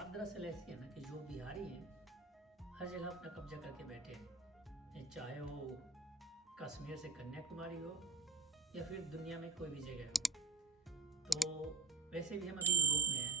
बात दरअसल ऐसी है ना कि जो बिहारी हैं हर जगह अपना कब्जा करके बैठे हैं, चाहे वो कश्मीर से कन्याकुमारी हो या फिर दुनिया में कोई भी जगह हो। तो वैसे भी हम अभी यूरोप में हैं,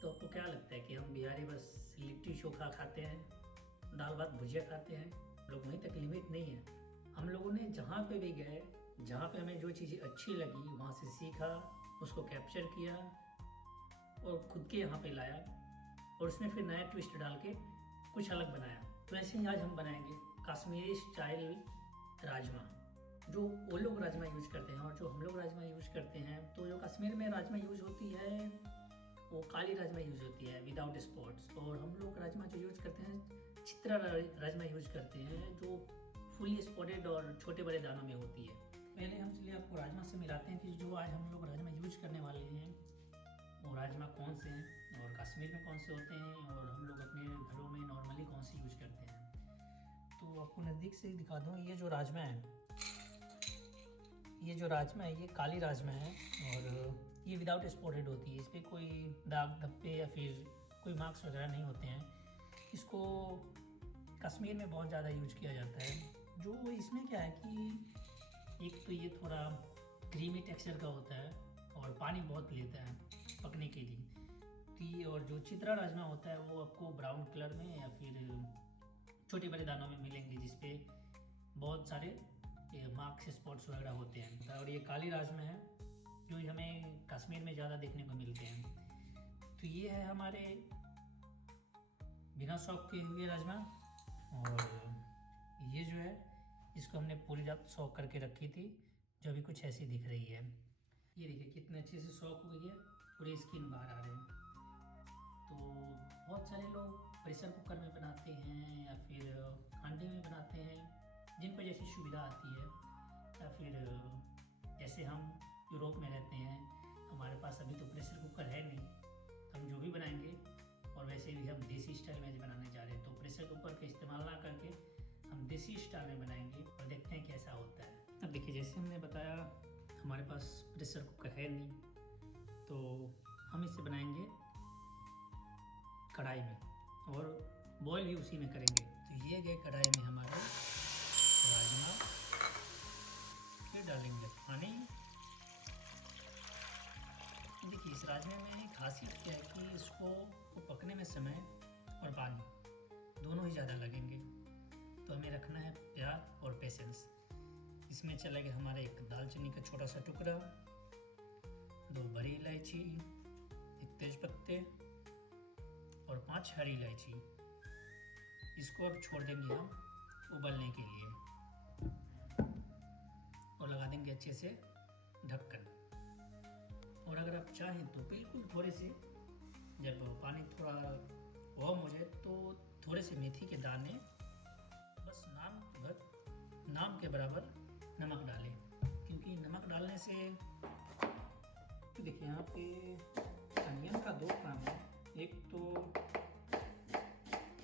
तो आपको क्या लगता है कि हम बिहारी बस लिट्टी चोखा खाते हैं, दाल भात भुजिया खाते हैं? लोग वहीं तक लिमिट नहीं है। हम लोगों ने जहाँ पे भी गए, जहाँ पे हमें जो चीज़ें अच्छी लगी वहाँ से सीखा, उसको कैप्चर किया और खुद के यहाँ पे लाया और उसमें फिर नया ट्विस्ट डाल के कुछ अलग बनाया। तो ऐसे ही आज हम बनाएंगे कश्मीरी स्टाइल राजमा। जो वो लोग राजमा यूज करते हैं और जो हम लोग राजमा यूज करते हैं, तो जो कश्मीर में राजमा यूज होती है वो काली राजमा यूज होती है विदाउट स्पॉट्स, और हम लोग राजमा जो यूज करते हैं चित्रा राजमा यूज करते हैं जो फुली स्पॉटेड और छोटे बड़े दानों में होती है। पहले हम चलिए आपको राजमा से मिलाते हैं कि जो आज हम लोग राजमा यूज करने वाले हैं वो राजमा कौन से हैं और कश्मीर में कौन से होते हैं और हम लोग अपने घरों में नॉर्मली कौन से यूज करते हैं। तो आपको नज़दीक से दिखा दूँ, ये जो राजमा है ये काली राजमा है और ये विदाउट स्पॉटेड होती है। इस पर कोई दाग धब्बे या फिर कोई मार्क्स वगैरह नहीं होते हैं। इसको कश्मीर में बहुत ज़्यादा यूज किया जाता है। जो इसमें क्या है कि एक तो ये थोड़ा क्रीमी टेक्सचर का होता है और पानी बहुत लेता है पकने के लिए। और जो चित्रा राजमा होता है वो आपको ब्राउन कलर में या फिर छोटे बड़े दानों में मिलेंगे जिसपे बहुत सारे मार्क्स स्पॉट्स वगैरह होते हैं। और ये काली राजमा है जो हमें कश्मीर में ज़्यादा देखने को मिलते हैं। तो ये है हमारे बिना सौक के हुए राजमा, और ये जो है इसको हमने पूरी रात सौक करके रखी थी, जो अभी कुछ ऐसी दिख रही है। ये देखिए कितने अच्छे से सौक हुई है, पूरे स्किन बाहर आ रहे हैं। तो बहुत सारे लोग प्रेशर कुकर में बनाते हैं या फिर हांडी में बनाते हैं, जिन पर जैसी सुविधा आती है। या फिर जैसे हम यूरोप में रहते हैं, हमारे पास अभी तो प्रेशर कुकर है नहीं, तो हम जो भी बनाएंगे और वैसे भी हम देसी स्टाइल में बनाने जा रहे हैं, तो प्रेशर कुकर का इस्तेमाल ना करके हम देसी स्टाइल में बनाएंगे और देखते हैं कैसा होता है। अब देखिए जैसे हमने बताया हमारे पास प्रेशर कुकर है नहीं, तो हम इसे बनाएंगे कढ़ाई में और बॉयल भी उसी में करेंगे। तो ये गए कढ़ाई में हमारे राजमा, फिर डालेंगे पानी। देखिए इस राजमे में खासियत क्या है कि इसको पकने में समय और पानी दोनों ही ज़्यादा लगेंगे, तो हमें रखना है प्यार और पेशेंस। इसमें चलेगा हमारा एक दालचीनी का छोटा सा टुकड़ा, 2 बड़ी इलायची, 1 तेज़पत्ते और 5 हरी इलायची। इसको अब छोड़ देंगे हम उबलने के लिए और लगा देंगे अच्छे से ढक्कन। और अगर आप चाहें तो बिल्कुल थोड़े से, जब पानी थोड़ा वार्म हो जाए तो थोड़े से मेथी के दाने, बस नाम के बराबर नमक डालें, क्योंकि नमक डालने से तो देखिए यहाँ पे अनियन का 2 काम है। एक तो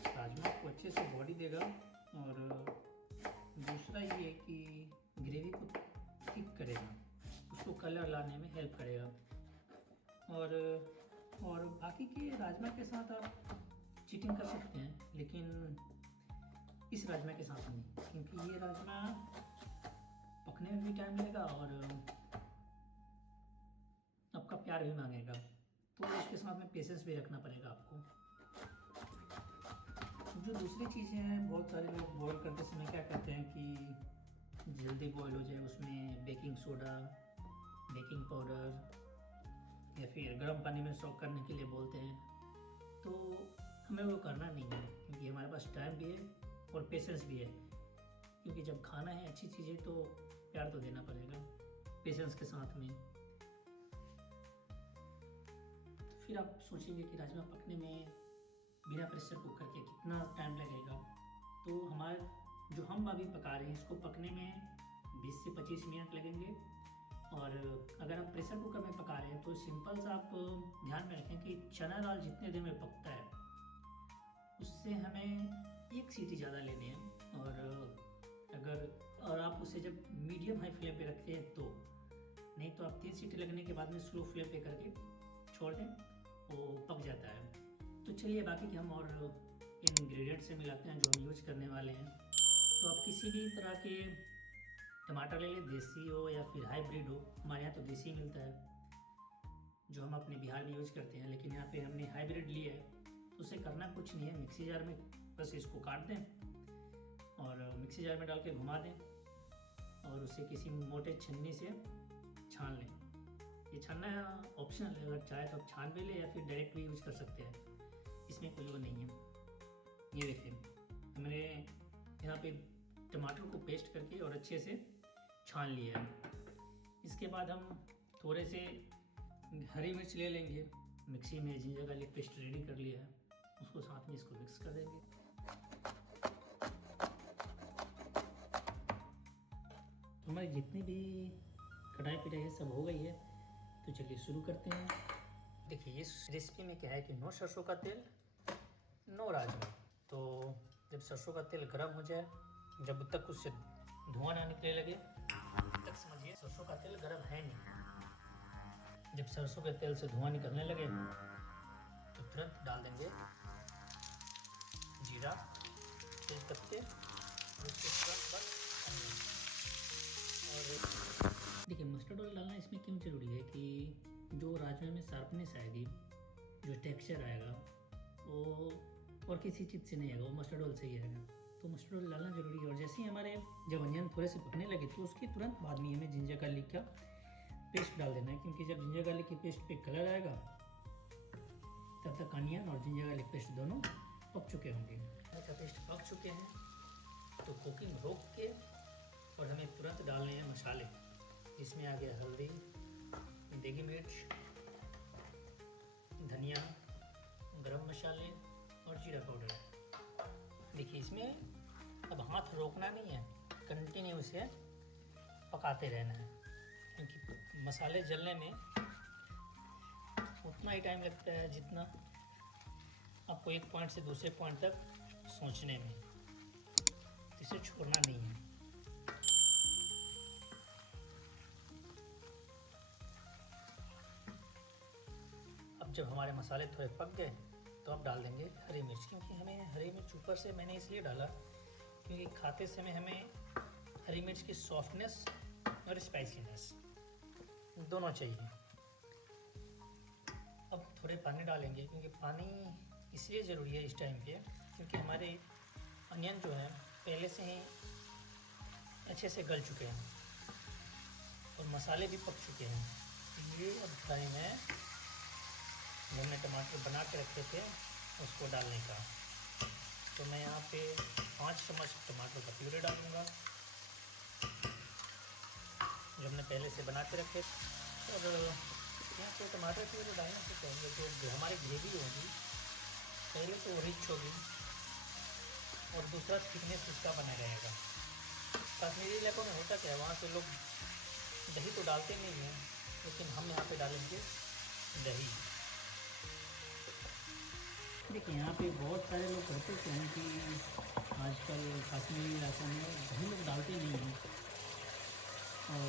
राजमा को अच्छे से बॉडी देगा और दूसरा ये कि ग्रेवी को थिक करेगा, उसको कलर लाने में हेल्प करेगा। और बाकी के राजमा के साथ आप चीटिंग कर सकते हैं, लेकिन इस राजमा के साथ नहीं, क्योंकि ये राजमा पकने में भी टाइम लगेगा और आपका प्यार भी मांगेगा, तो इसके साथ में पेशेंस भी रखना पड़ेगा आपको। जो दूसरी चीज़ें हैं, बहुत सारे लोग बॉईल करते समय क्या करते हैं कि जल्दी बॉईल हो जाए, उसमें बेकिंग सोडा, बेकिंग पाउडर या फिर गर्म पानी में सॉक करने के लिए बोलते हैं। तो हमें वो करना नहीं है, क्योंकि हमारे पास टाइम भी है और पेशेंस भी है। क्योंकि जब खाना है अच्छी चीज़ें तो प्यार तो देना पड़ेगा पेशेंस के साथ में। फिर आप सोचेंगे कि राजमा पकने में बिना प्रेशर कुकर के कितना टाइम लगेगा। तो हमारे जो हम अभी पका रहे हैं इसको पकने में 20 से 25 मिनट लगेंगे। और अगर आप प्रेशर कुकर में पका रहे हैं तो सिंपल सा आप ध्यान में रखें कि चना दाल जितने देर में पकता है उससे हमें 1 सीटी ज़्यादा लेने हैं। और आप उसे जब मीडियम हाई फ्लेम पे रखते हैं तो, नहीं तो आप 3 सीटी लगने के बाद में स्लो फ्लेम पे करके छोड़ दें, वो पक जाता है। तो चलिए बाकी के हम और इंग्रेडिएंट से मिलाते हैं जो हम यूज करने वाले हैं। तो आप किसी भी तरह के टमाटर ले लें, देसी हो या फिर हाइब्रिड हो। हमारे यहाँ तो देसी मिलता है जो हम अपने बिहार में यूज करते हैं, लेकिन यहाँ पे हमने हाइब्रिड लिया है। तो उसे करना कुछ नहीं है, मिक्सी जार में बस इसको काट दें और मिक्सी जार में डाल के घुमा दें और उसे किसी मोटे छन्नी से छान लें। ये छानना ऑप्शनल है, अगर चाहे तो आप छान भी लें या फिर डायरेक्ट भी यूज कर सकते हैं, इसमें कोई वो नहीं है। ये देखिए हमने यहाँ पे टमाटर को पेस्ट करके और अच्छे से छान लिया है। इसके बाद हम थोड़े से हरी मिर्च ले लेंगे, मिक्सी में जिंजर गार्लिक पेस्ट रेडी कर लिया है, उसको साथ में इसको मिक्स कर देंगे। तो हमारी जितनी भी कढ़ाई पिढ़ाई है सब हो गई है, तो चलिए शुरू करते हैं। देखिए इस रेसिपी में क्या है कि नो सरसों का तेल, नो राजमा। तो जब सरसों का तेल गर्म हो जाए, जब तक उससे धुआं ना निकलने लगे तब तक समझिए सरसों का तेल गर्म है नहीं। जब सरसों के तेल से धुआं निकलने लगे तो तुरंत डाल देंगे जीरा, तेज पत्ते और उसके तुरंत बाद अनियन। और देखिए मस्टर्ड ऑयल डालना इसमें क्यों ज़रूरी है कि जो राजमा में शार्पनेस आएगी, जो टेक्सचर आएगा वो और किसी चीज़ से नहीं आएगा, वो मस्टर्ड ऑयल से ही आएगा। तो मस्टर्ड ऑयल डालना ज़रूरी है। और जैसे ही हमारे जब अनियन थोड़े से पकने लगे तो उसके तुरंत बाद में हमें जिंजर गार्लिक का पेस्ट डाल देना है, क्योंकि जब जिंजर गार्लिक की पेस्ट पे कलर आएगा तब तक अनियन और जिंजर गार्लिक पेस्ट दोनों पक चुके होंगे। का पेस्ट पक चुके हैं तो कुकिंग रोक के और हमें तुरंत डालने हैं मसाले। इसमें आ गया हल्दी, देगी मिर्च, धनिया, गरम मसाले और जीरा पाउडर। देखिए इसमें अब हाथ रोकना नहीं है, कंटिन्यू इसे पकाते रहना है, क्योंकि मसाले जलने में उतना ही टाइम लगता है जितना आपको एक पॉइंट से दूसरे पॉइंट तक सोचने में। तो इसे छोड़ना नहीं है। अब जब हमारे मसाले थोड़े पक गए तो अब डाल देंगे हरी मिर्च, क्योंकि हमें हरी मिर्च ऊपर से मैंने इसलिए डाला क्योंकि खाते समय हमें हरी मिर्च की सॉफ्टनेस और स्पाइसीनेस दोनों चाहिए। अब थोड़े पानी डालेंगे, क्योंकि पानी इसलिए ज़रूरी है इस टाइम पे क्योंकि हमारे अनियन जो है पहले से ही अच्छे से गल चुके हैं और मसाले भी पक चुके हैं। तो ये अब टाइम है हमने टमाटर बना के रखे थे उसको डालने का। तो मैं यहाँ पे 5 चम्मच टमाटर का प्यूरे डालूँगा जो हमने पहले से बना के रखे। और यहाँ पे टमाटर प्यूरे डालने से कहेंगे जो हमारी ग्रेवी होगी पहले तो रिच होगी और दूसरा थिकनेस उसका बना रहेगा। कश्मीरी इलाकों में होता क्या है, वहाँ से लोग दही तो डालते नहीं हैं, लेकिन हम यहाँ पे डालेंगे दही। देखिए यहाँ पे बहुत सारे लोग करते क्या हैं कि आजकल कश्मीरी इलाकों में दही लोग डालते नहीं हैं, और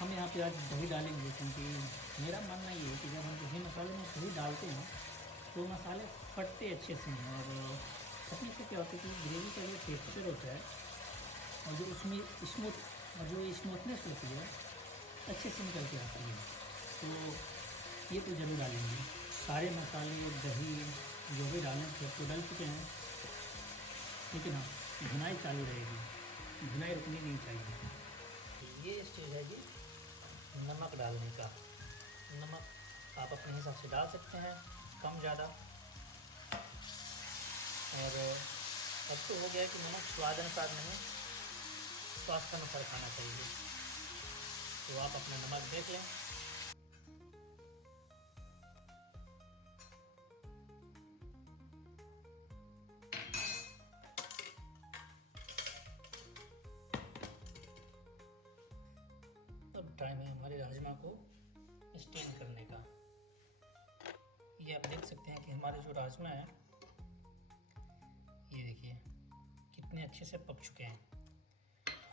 हम यहाँ पे आज दही डालेंगे, क्योंकि मेरा मानना ये है कि जब हम दही मसाले में दही डालते हैं तो मसाले फटते अच्छे से हैं। और फटने से क्या होता है कि ग्रेवी का जो टेक्सचर होता है और जो उसमें स्मूथनेस होती है अच्छे से निकल के आती है। तो ये तो ज़रूर डालेंगे। सारे मसाले दही जो भी डालें थे तो डाल चुके हैं, लेकिन हाँ भुनाई चालू रहेगी, भुनाई रुकनी नहीं चाहिए। ये स्टेज है जी नमक डालने का। नमक आप अपने हिसाब से डाल सकते हैं, कम ज़्यादा। और अब तो हो गया है कि नमक स्वाद अनुसार नहीं, स्वास्थ्य अनुसार खाना चाहिए। तो आप अपना नमक देख लें। अब टाइम है हमारे राजमा को स्टीम करने का। ये आप देख सकते हैं कि हमारे जो राजमा है ये देखिए कितने अच्छे से पक चुके हैं।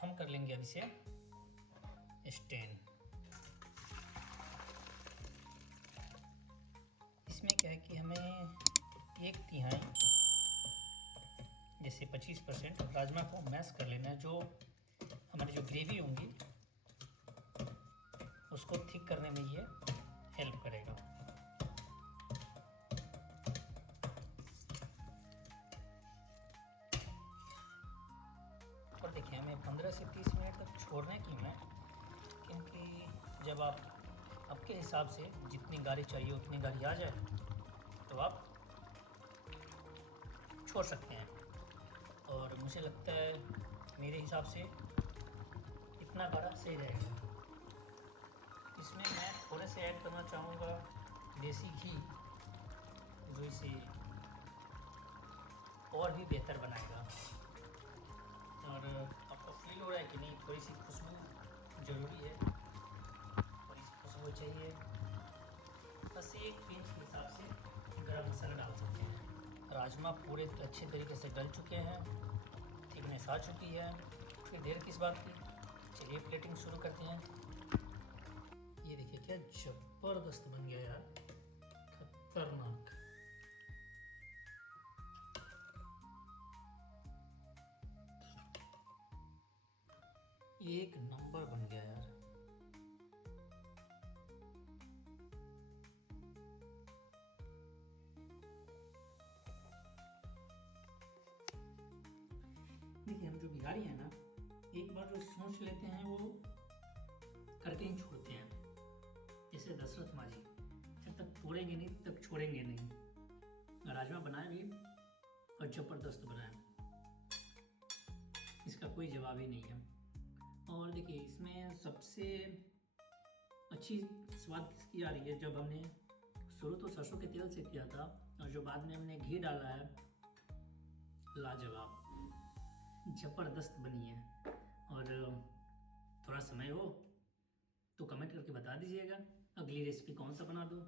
हम कर लेंगे अब इसे स्टेन। इसमें क्या है कि हमें 1/3 जैसे 25% राजमा को मैश कर लेना है, जो हमारी जो ग्रेवी होंगी उसको थिक करने में ये हेल्प करेगा। और देखिए हमें 15 से 30 मिनट तक छोड़ने की है, क्योंकि जब आप आपके हिसाब से जितनी गाढ़ी चाहिए उतनी गाढ़ी आ जाए तो आप छोड़ सकते हैं। और मुझे लगता है मेरे हिसाब से इतना गाढ़ा सही रहेगा। इसमें मैं थोड़े से ऐड करना चाहूँगा देसी घी, जो इसे और भी बेहतर बनाएगा। और आपको फील हो रहा है कि नहीं, थोड़ी सी खुशबू ज़रूरी है, थोड़ी सी खुशबू चाहिए, बस एक पिंच के हिसाब से गरम मसाला डाल सकते हैं। राजमा पूरे अच्छे तरीके से गल चुके हैं, थिकनेस आ चुकी है, फिर देर किस बात की, चलिए प्लेटिंग शुरू करते हैं। ये देखिए क्या ज़बरदस्त बन गया यार, खतरनाक। एक नंबर बन गया यार। देखिए हम जो बिहारी हैं ना, एक बार जो सोच लेते हैं वो करके ही छोड़ते हैं। जैसे दशरथ माँ जी, जब तक तोड़ेंगे नहीं तब तक छोड़ेंगे नहीं। राजमा बनाए भी और ज़बरदस्त बनाए, इसका कोई जवाब ही नहीं है। और देखिए इसमें सबसे अच्छी स्वाद किसकी आ रही है, जब हमने शुरू तो सरसों के तेल से किया था और जो बाद में हमने घी डाला है, लाजवाब, ज़बरदस्त बनी है। और थोड़ा समय हो तो कमेंट करके बता दीजिएगा अगली रेसिपी कौन सा बना दूँ।